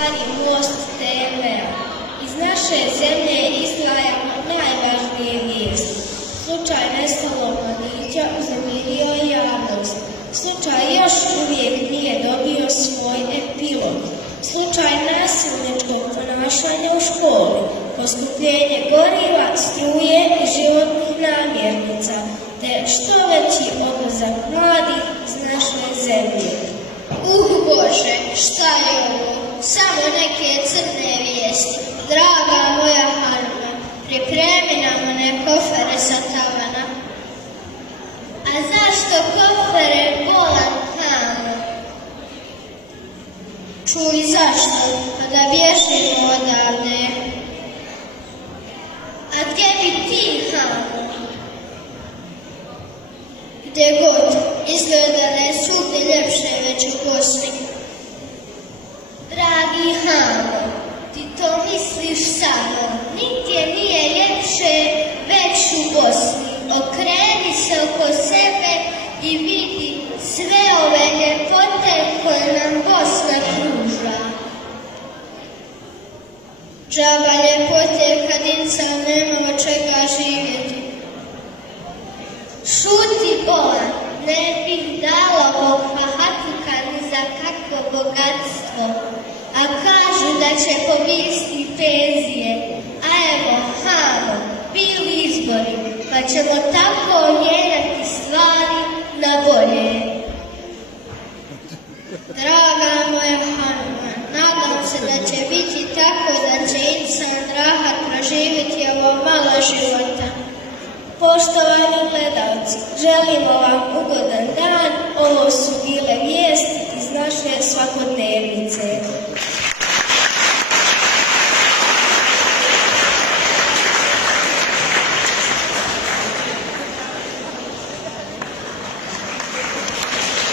stari most TV-a. Iz naše zemlje izdvajamo najvažnije vijesti. Slučaj nestalog mladića uznemirio je javnost. Slučaj još uvijek nije dobio svoj epilog. Slučaj nasilničkog ponašanja u školi, poskupljenje goriva, struje i životnih namirnica, te što veći odlazak mladih iz naše zemlje. Bože, šta je ovo? Samo neke crne vijesti. Draga moja Hanuma, pripremi nam one kofere sa tavana. A zašto kofere bolan Hanu? Čuj, zašto? Pa da bježimo odavde. A gdje bi ti, Hanu? Gdje god, izgleda da je svugdje ljepše već u Bosni. Dragi Hano, ti to misliš samo, nigdje nije ljepše već u Bosni. Okreni se oko sebe i vidi sve ove ljepote koje nam Bosna pruža. Džaba ljepote kad insan nema od čega živjeti. Šuti bolan, ne bih dala ovog fahatuka ni za kakvo bogatstvo, a kažu da će povijesti penzije, a evo, Hano, bili izbori, pa ćemo tako mijenjati stvari na bolje. Draga moja Hanuma, nadam se da će biti tako da će insan rahat proživjeti ovo malo života. Poštovani gledalci, želimo vam ugodan dan. Ovo su bile vijesti iz naše svakodnevnice.